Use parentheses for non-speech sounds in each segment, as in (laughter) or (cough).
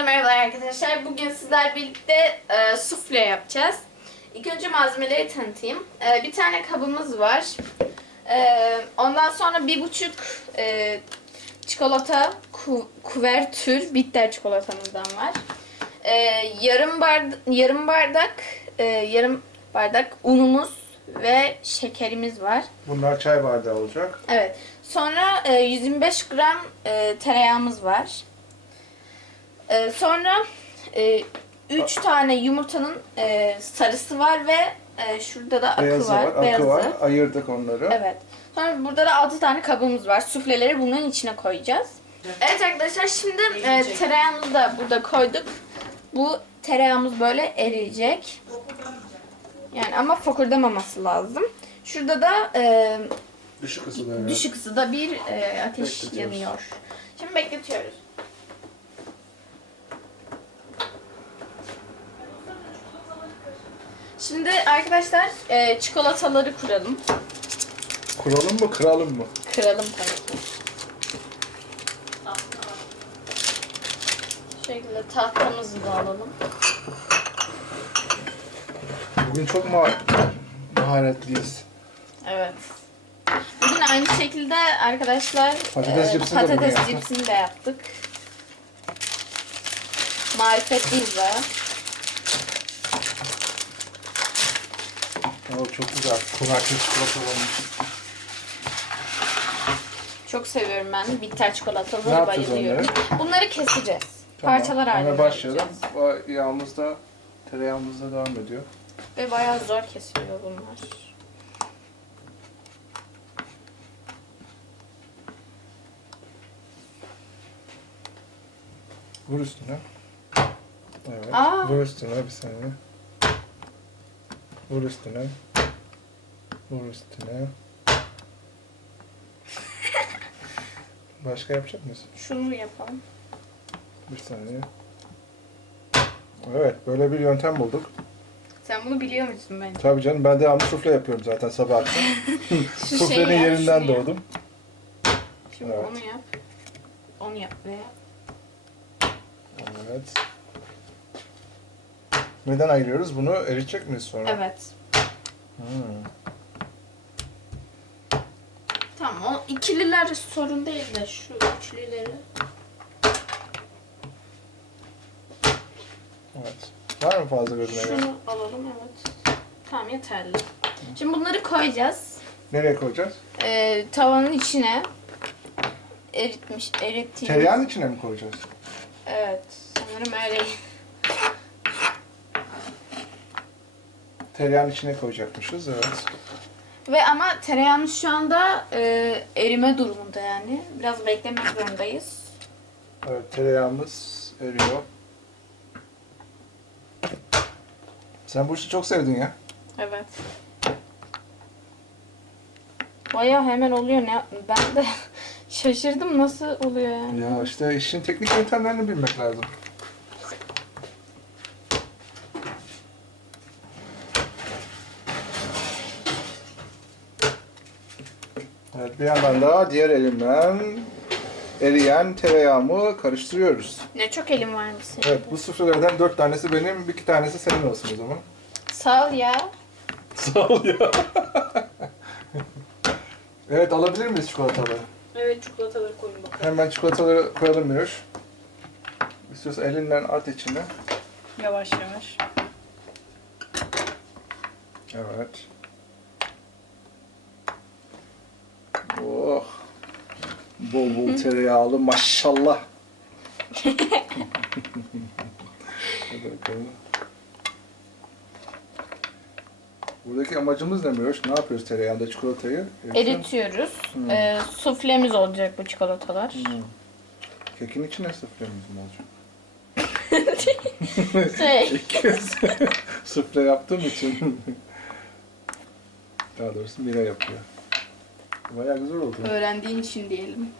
Herkese merhabalar arkadaşlar. Bugün sizler birlikte e, sufle yapacağız. İlk önce malzemeleri tanıtayım. E, bir tane kabımız var. E, ondan sonra bir buçuk e, çikolata ku, kuvertür bitter çikolatamızdan var. E, yarım bardak yarım bardak e, yarım bardak unumuz ve şekerimiz var. Bunlar çay bardağı olacak. Evet. Sonra e, 125 gram e, tereyağımız var. E, sonra 3 tane yumurtanın e, sarısı var ve e, şurada da akı Beyazı var. var, akı beyazı. var. Ayırdık onları. Evet. Sonra burada da 6 tane kabımız var. Sufleleri bunun içine koyacağız. Evet arkadaşlar şimdi e, tereyağımızı da burada koyduk. Bu tereyağımız böyle eriyecek. Yani ama fokurdamaması lazım. Şurada da e, Düşük ısıda. evet. Düşük ısıda bir e, ateş Bekletiyoruz. yanıyor. Şimdi bekletiyoruz. Şimdi arkadaşlar e, çikolataları kuralım. Kuralım mı, kıralım mı? Kıralım tabii ki. Şekilde tahtamızı da alalım. Bugün çok ma maharetliyiz. Evet. Bugün aynı şekilde arkadaşlar Patates e, cipsini de bugün patates yaptık. cipsini de yaptık. Marifetliyiz de. Oo, çok güzel. Kuvvetli çikolata olmuş. Çok seviyorum ben. Bitter Ne çikolataları yapacağız bayılıyorum. Bunları keseceğiz. Parçalar Ona halinde başlayalım. O Yağımız da, tereyağımız da devam ediyor. Ve bayağı zor kesiliyor bunlar. Vur üstüne. Evet. Aa. Vur üstüne bir saniye. Vur üstüne. Vur üstüne. (laughs) Başka yapacak mısın? Şunu yapalım. Bir saniye. Evet, böyle bir yöntem bulduk. Sen bunu biliyor musun bence? Tabii canım, ben devamlı sufle yapıyorum zaten sabah akşam. (laughs) Şu Suflenin şeyi yap, yerinden şunu yap. doğdum. Şimdi Evet. onu yap. Onu yap ve yap. Evet. Neden ayırıyoruz? Bunu eritecek miyiz sonra? Evet. Hmm. Tamam o ikililer sorun değil de şu üçlüleri. Evet. Var mı fazla gözüne? gelen? Şunu alalım evet. Tamam yeterli. Şimdi bunları koyacağız. Nereye koyacağız? Ee, tavanın içine eritmiş, erittiğimiz. Tereyağın içine mi koyacağız? Evet, sanırım öyle. Tereyağın içine koyacakmışız, evet. Ve ama tereyağımız şu anda e, erime durumunda yani. Biraz beklemek zorundayız. Evet, tereyağımız eriyor. Sen bu işi çok sevdin ya. Evet. Baya hemen oluyor ne ben de (laughs) şaşırdım nasıl oluyor yani. Ya işte işin teknik yöntemlerini bilmek lazım. Evet bir yandan da diğer elimden eriyen tereyağımı karıştırıyoruz. Ne çok elim varmış senin. Evet bu suflelerden dört tanesi benim, bir iki tanesi senin olsun o zaman. Sağ ol ya. (laughs) Sağ ol ya. evet alabilir miyiz çikolataları? Evet çikolataları koyun bakalım. Hemen çikolataları koyalım Miroş. İstiyorsan elinden at içine. Yavaş yavaş. Evet. Oh. Bol bol tereyağlı maşallah. Buradaki amacımız ne Miroş? Ne yapıyoruz tereyağında çikolatayı? Eritiyoruz. Hmm. Ee, suflemiz olacak bu çikolatalar. Hmm. Kekin içine suflemiz mi olacak? (laughs) şey, (laughs) İlk kez (laughs) sufle yaptığım için. Daha doğrusu Mira yapıyor. Bayağı güzel oldu. öğrendiğin için diyelim.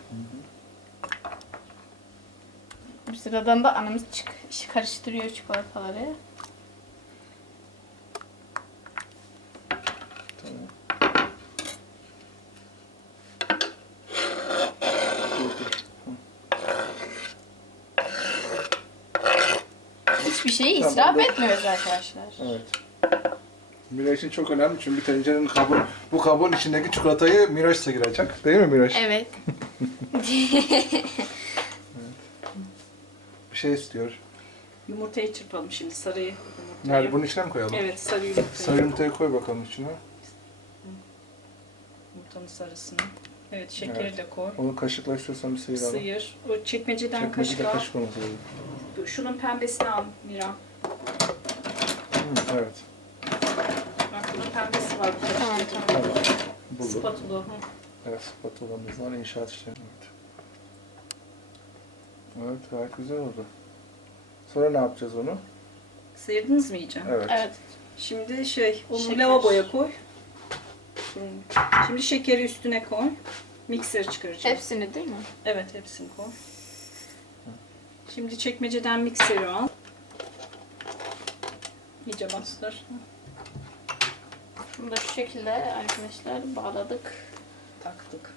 Bir sıradan da anamız çık karıştırıyor çikolataları. Tamam. Hı. hiçbir şeyi Tamam, israf bu- etmiyoruz arkadaşlar. Evet. Miraç için çok önemli çünkü tencerenin kabı, bu kabın içindeki çikolatayı Miraç sıyıracak. Değil mi Miraç? Evet. (laughs) Bir şey istiyor. Yumurtayı çırpalım şimdi sarıyı. Yumurtayı. Nerede? Bunun içine mi koyalım? Evet sarı yumurtayı. Sarı yumurtayı koy bakalım içine. Yumurtanın sarısını. Evet şekeri Evet. de koy. Onu kaşıkla istiyorsan bir sıyıralım. Sıyır. O çekmeceden Çekmecede kaşık al. kaşık olması lazım. Şunun pembesini al Mira. Hı, evet. Bunun pembesi var. bu Tamam, kaşıkta. tamam. Tamam. Bulduk. Spatula. hı. Evet, spatulamız var. İnşaat işleri. Evet. Evet, gayet güzel oldu. Sonra ne yapacağız onu? Sıyırdınız mı iyice? Evet. Evet. Şimdi şey, onu Şeker. lavaboya koy. Şimdi şekeri üstüne koy. Mikser çıkaracağım. Hepsini değil mi? Evet, hepsini koy. Şimdi çekmeceden mikseri al. İyice bastır. Bunu da şu şekilde arkadaşlar bağladık. Taktık.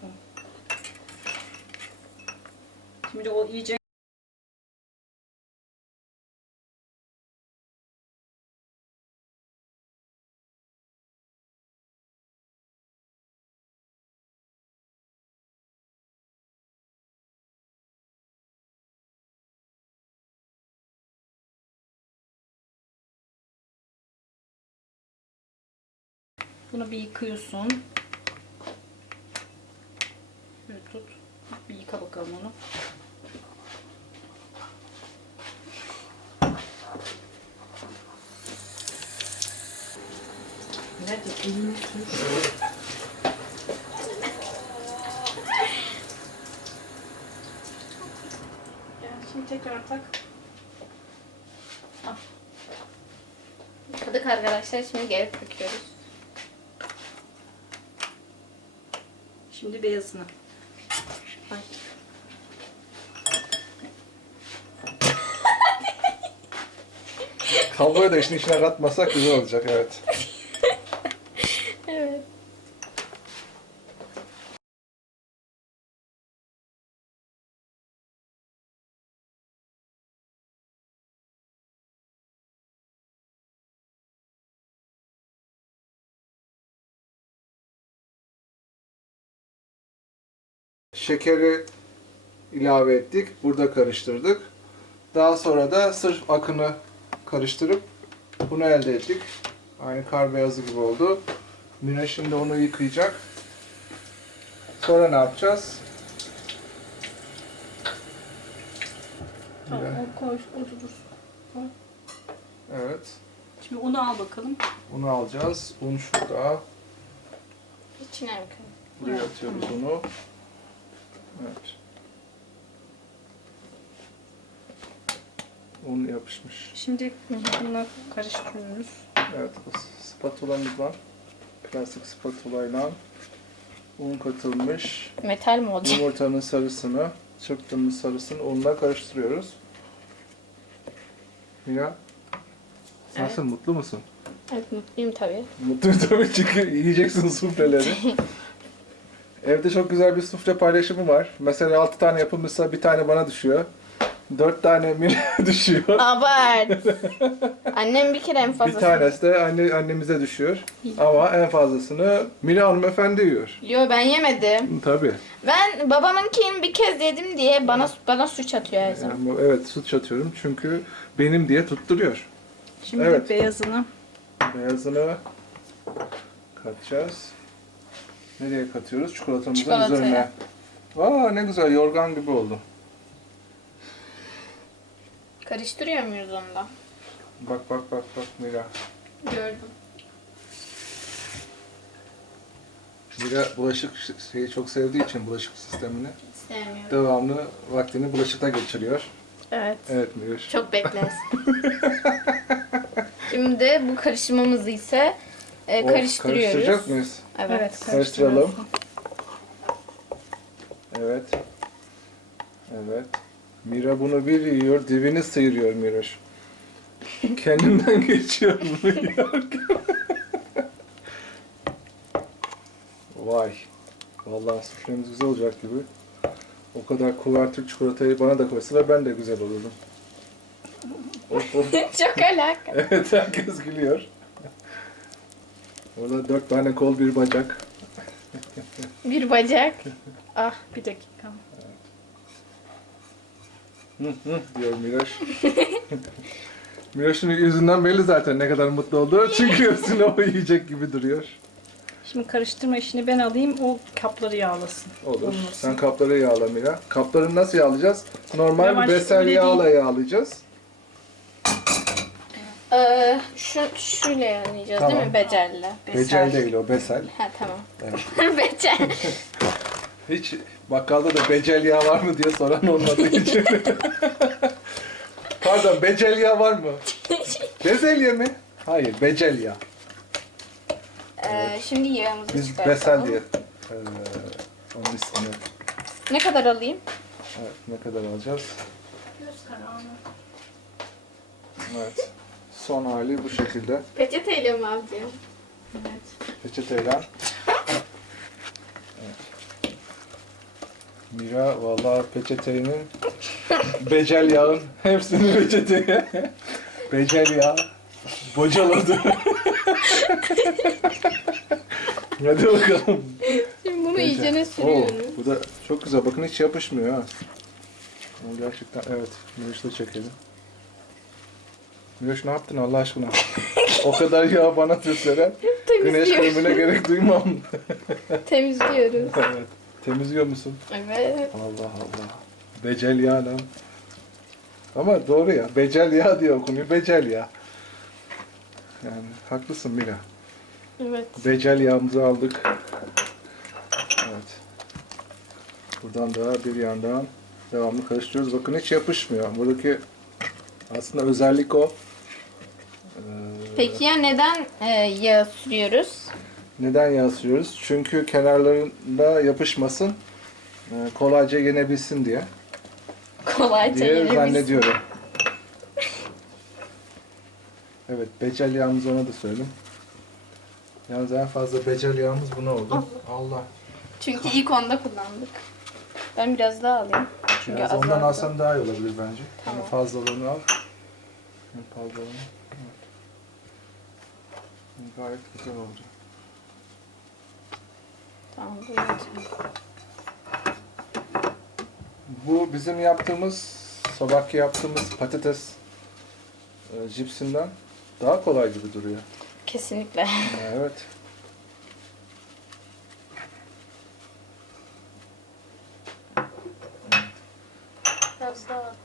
Şimdi o iyice Bunu bir yıkıyorsun. Böyle tut. Bir yıka bakalım onu. Nerede? Elini sür. Gel, Şimdi tekrar tak. Yıkadık arkadaşlar. Şimdi geri takıyoruz. Şimdi beyazını. Ay. Kabloyu da işin içine katmasak güzel olacak. Evet. Şekeri ilave ettik. Burada karıştırdık. Daha sonra da sırf akını karıştırıp bunu elde ettik. Aynı kar beyazı gibi oldu. Mine şimdi onu yıkayacak. Sonra ne yapacağız? Tamam, o koy, o dursun. Evet. Şimdi onu al bakalım. Unu alacağız. Un şurada. İçine mi koyayım? Buraya Evet, atıyoruz unu. Evet. Un yapışmış. Şimdi bunu karıştırıyoruz. Evet, bu spatulamız var. Plastik spatulayla un katılmış. Metal mi olacak? Yumurtanın sarısını, çırptığımız sarısını unla karıştırıyoruz. Mira, nasıl mutlu musun? Evet mutluyum tabii. Mutluyum tabii çünkü yiyeceksin sufleleri. (laughs) Evde çok güzel bir sufle paylaşımı var. Mesela 6 tane yapılmışsa bir tane bana düşüyor. 4 tane Mira'ya (laughs) düşüyor. Abart. (laughs) Annem bir kere en Bir fazla. tanesi de anne, annemize düşüyor. Ama en fazlasını Mira hanımefendi yiyor. Yo ben yemedim. Tabii. Ben babamınkini bir kez yedim diye bana bana suç atıyor her zaman. Yani evet suç atıyorum çünkü benim diye tutturuyor. Şimdi Evet. beyazını. Beyazını katacağız. Nereye katıyoruz? Çikolatamızın Çikolataya. üzerine. Aa ne güzel yorgan gibi oldu. Karıştırıyor muyuz onu da? Bak bak bak bak Mira. Gördüm. Mira bulaşık şeyi çok sevdiği için bulaşık sistemini Sevmiyorum. devamlı vaktini bulaşıkta geçiriyor. Evet. Evet Mira. Çok beklersin. (laughs) Şimdi bu karışımımızı ise e, O, karıştırıyoruz. Karıştıracak mıyız? Evet. Karıştıralım. Evet. Evet. Mira bunu bir yiyor, dibini sıyırıyor Miraş. Kendinden (laughs) geçiyor bunu yerken. (laughs) Vay. Vallahi suflemiz güzel olacak gibi. O kadar kuvertür çikolatayı bana da koysalar ben de güzel olurdum. (laughs) Of, of. Çok alakalı. Evet herkes gülüyor. Orada dört tane kol bir bacak. Bir bacak. Ah. Bir dakika. Hı hı diyor Miraç. (laughs) Miraç'ın yüzünden belli zaten ne kadar mutlu olduğu. Çünkü (laughs) hepsini o yiyecek gibi duruyor. Şimdi karıştırma işini ben alayım. O kapları yağlasın. Olur. Olmasın. Sen kapları yağla Mira. Kapları nasıl yağlayacağız? Normal Yavaş, besel öyle yağla yağlayacağız. Ee, şu, şöyle yanayacağız Tamam. değil mi? Becelle. Becel değil o besel. Ha tamam. Evet. (laughs) Becel. Hiç bakkalda da becel yağı var mı diye soran olmadığı (laughs) için. Pardon becel yağı var mı? (laughs) Bezelye mi? Hayır becel yağı. Ee, şimdi yağımızı Biz çıkartalım. besel diye. Ee, onun ismini. Ne kadar alayım? Evet, ne kadar alacağız? Göz kararı. Evet. Son hali bu şekilde. Peçeteyle mi alacağım? Evet. Peçeteyle. Evet. Mira vallahi peçetenin becel yağın hepsini peçeteye becel yağ bocaladı. (laughs) Hadi bakalım. Şimdi bunu Becel. iyicene Oo, sürüyorum. bu da çok güzel. Bakın hiç yapışmıyor ha. Ama gerçekten evet. Da çekelim. Miraç ne yaptın Allah aşkına? o kadar yağ bana sürsene. Güneş kremine gerek duymam. Temizliyoruz. (laughs) evet. Temizliyor musun? Evet. Allah Allah. Becel yağ lan. Ama doğru ya. Becel yağ diye okunuyor. Becel yağ. Yani haklısın Mira. Evet. Becel yağımızı aldık. Evet. Buradan da bir yandan devamlı karıştırıyoruz. Bakın hiç yapışmıyor. Buradaki aslında özellik o. Peki ya neden e, yağ sürüyoruz? Neden yağ sürüyoruz? Çünkü kenarlarında yapışmasın. e, Kolayca yenebilsin diye. Kolayca diye yenebilsin. zannediyorum. Evet, becel yağımızı ona da söyledim. Yalnız en fazla becel yağımız bu ne oldu? Allah. Çünkü ilk onda kullandık. Ben biraz daha alayım. Çünkü Biraz azaldı. ondan alsam daha iyi olabilir bence. Tamam. Yani fazlalığını al. Fazlalığını. Gayet güzel oldu. Tamam bu yeter. Bu bizim yaptığımız, sabahki yaptığımız patates e, cipsinden daha kolay gibi duruyor. Kesinlikle. Evet. Biraz daha.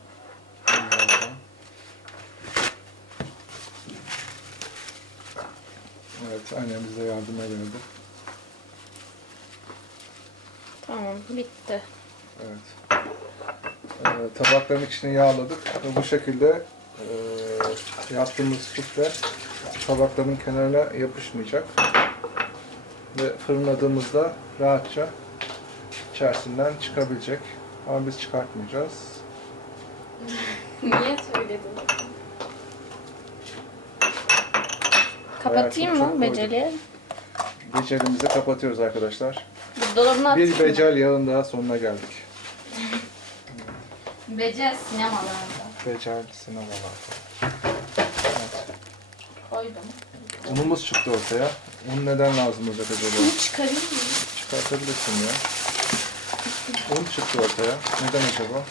Evet, annem bize yardıma geldi. Tamam bitti. Evet. Ee, tabakların içine yağladık ve bu şekilde e, yaptığımız sütle tabakların kenarına yapışmayacak. Ve fırınladığımızda rahatça içerisinden çıkabilecek. Ama biz çıkartmayacağız. (laughs) Niye söyledin? Kapatayım mı beceri? Becerimizi kapatıyoruz arkadaşlar. Buzdolabına atayım Bir mı? becel yağın daha sonuna geldik. Becel sinemalarda. Becel sinemalar. Koydum. Unumuz çıktı ortaya. Un neden lazım olacak acaba? Bunu çıkarayım mı? Çıkartabilirsin ya. Un çıktı ortaya. Neden acaba?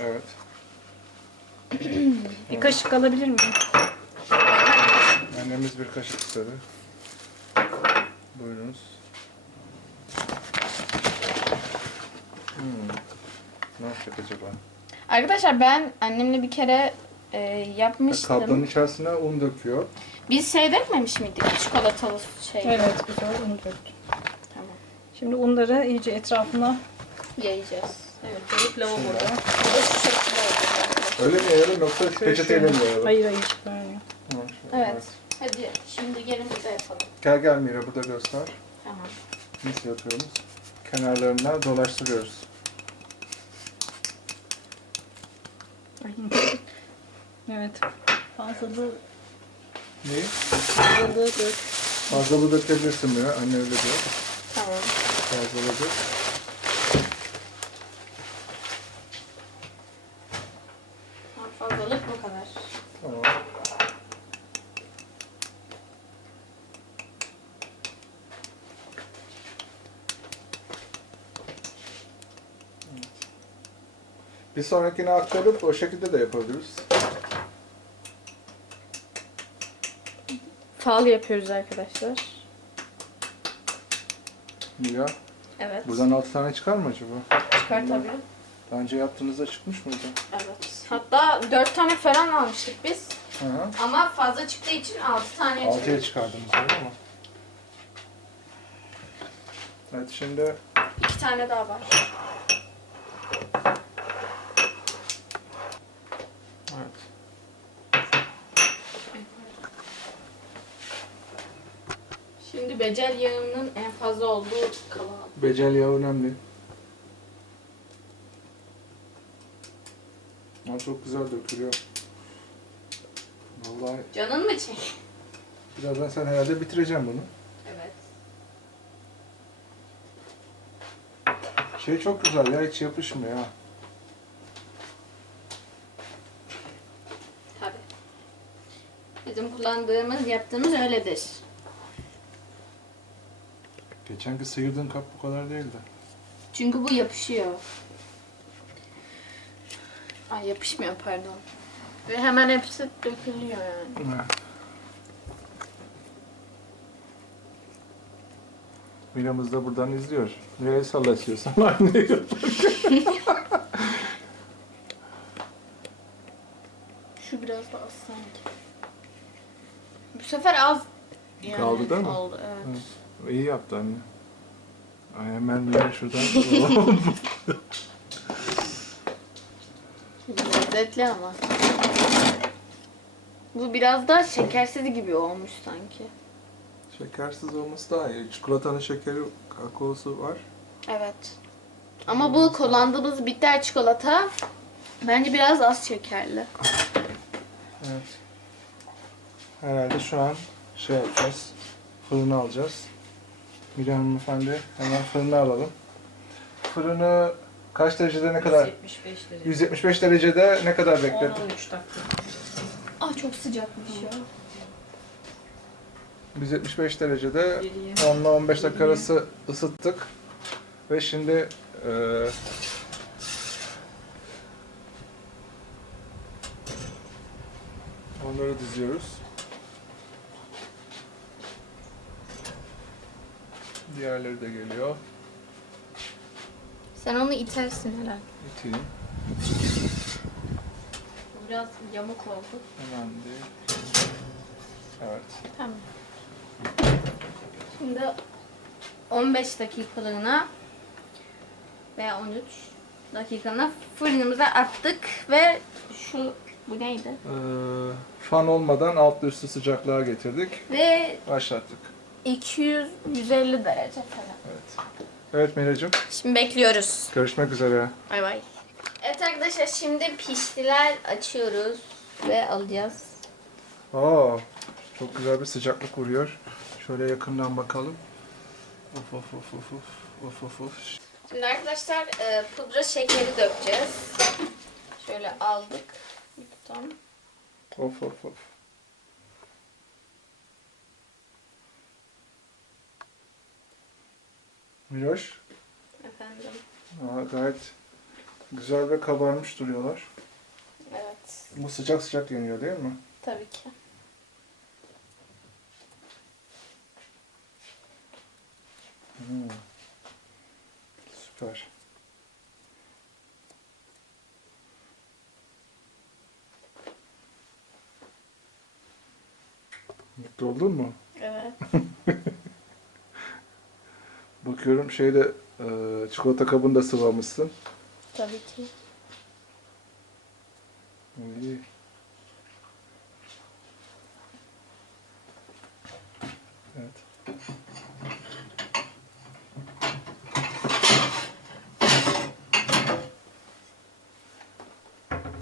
Evet. Bir kaşık alabilir miyim? Annemiz bir kaşık istedi. Buyurunuz. Hmm. Ne yapacak acaba? Arkadaşlar ben annemle bir kere e, yapmıştım. Kablanın içerisine un döküyor. Biz şey dökmemiş miydik? Çikolatalı şey. Evet, güzel onu döktüm. Tamam. Şimdi unları iyice etrafına Yayacağız. evet, lavaboda. Bu da şu şekilde olacak. Öyle mi yayalım yoksa peçeteyle mi yayalım? Hayır hayır, böyle. Evet. Hadi şimdi gelin bize. Gel gel Mira burada göster. Tamam. Nasıl yapıyoruz? Kenarlarına dolaştırıyoruz. Evet. Fazlalığı, Neyi? fazlalığı dök. Fazlalığı dökebilirsin Mira. Anne öyle diyor. Tamam. fazlalıdır. Fazlalık bu kadar. Tamam. Evet. Bir sonrakine aktarıp o şekilde de yapabiliriz. Fal yapıyoruz arkadaşlar. Ya, Evet. buradan 6 tane çıkar mı acaba? Çıkar tabii. Daha önce yaptığınızda çıkmış mıydı? Evet. Hatta 4 tane falan almıştık biz. Hı hı. Ama fazla çıktığı için 6 tane 6'ya çıktı. çıkardınız öyle mi? Evet şimdi 2 tane daha var. evet. Şimdi becel yağının en fazla olduğu kaba. Becel yağı önemli. Ama çok güzel dökülüyor. Vallahi Canın mı çek? birazdan sen herhalde bitireceksin bunu. Evet. Şey çok güzel ya hiç yapışmıyor ha. Tabii. Bizim kullandığımız, yaptığımız öyledir. Geçenki sıyırdığın kap bu kadar değildi. Çünkü bu yapışıyor. Ay yapışmıyor pardon. Ve hemen hepsi dökülüyor yani. Evet. Miramız da buradan izliyor. Nereye salla istiyorsan aynı yap. Şu biraz da az sanki. Bu sefer az yani Kaldı değil mi? Oldu evet. Evet. İyi yaptı anne. Ay hemen Mira şuradan. (laughs) Lezzetli ama. Bu biraz daha şekersiz gibi olmuş sanki. Şekersiz olması daha iyi. Çikolatanın şekeri, kakaosu var. Evet. Ama bu kullandığımız bitter çikolata bence biraz az şekerli. Evet. Herhalde şu an şey yapacağız. Fırını alacağız. Mira hanımefendi hemen fırını alalım. Fırını kaç derecede ne kadar? 75 derece. 175 derecede ne kadar beklet? 10-13 dakika. Ah çok sıcakmış ya. 175 derecede Geriye. 10 ile 15 dakika arası ısıttık. Ve şimdi eee onları diziyoruz. Diğerleri de geliyor. Sen onu itersin herhalde. İteyim. Biraz yamuk oldu. Hemen değil. Evet. Tamam. Şimdi 15 dakikalığına veya 13 dakikalığına fırınımıza attık ve şu bu neydi? Eee, fan olmadan alt üstü sıcaklığa getirdik. Ve Başlattık. 200 150 derece falan. Evet. Evet Miracığım. Şimdi bekliyoruz. Görüşmek üzere. Bay bay. Evet arkadaşlar şimdi piştiler açıyoruz ve alacağız. Aa, çok güzel bir sıcaklık vuruyor. Şöyle yakından bakalım. Of of of of of of of of. Şimdi arkadaşlar e, pudra şekeri dökeceğiz. Şöyle aldık. Tutam. Of of of. Miroş, Efendim. aa, gayet güzel ve kabarmış duruyorlar. Evet. Bu sıcak sıcak yeniyor değil mi? Tabii ki. Hmm. Süper. Mutlu oldun mu? Evet. (laughs) Bakıyorum şeyde e, çikolata kabını da sıvamışsın. Tabii ki. İyi. Evet.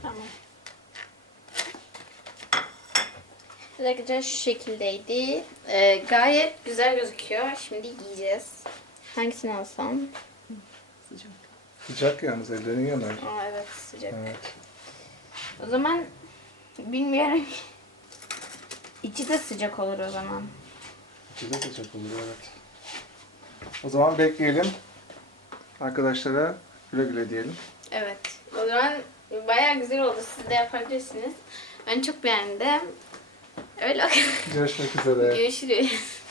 Tamam. Arkadaşlar şu şekildeydi. Ee, gayet güzel gözüküyor. Şimdi yiyeceğiz. Hangisini alsam? Sıcak. Sıcak yalnız ellerin yanar. Aa evet sıcak. Evet. O zaman bilmiyorum. İçi de sıcak olur o zaman. İçi de sıcak olur evet. O zaman bekleyelim. Arkadaşlara güle güle diyelim. Evet. O zaman bayağı güzel oldu. Siz de yapabilirsiniz. Ben çok beğendim. Öyle Görüşmek üzere. görüşürüz.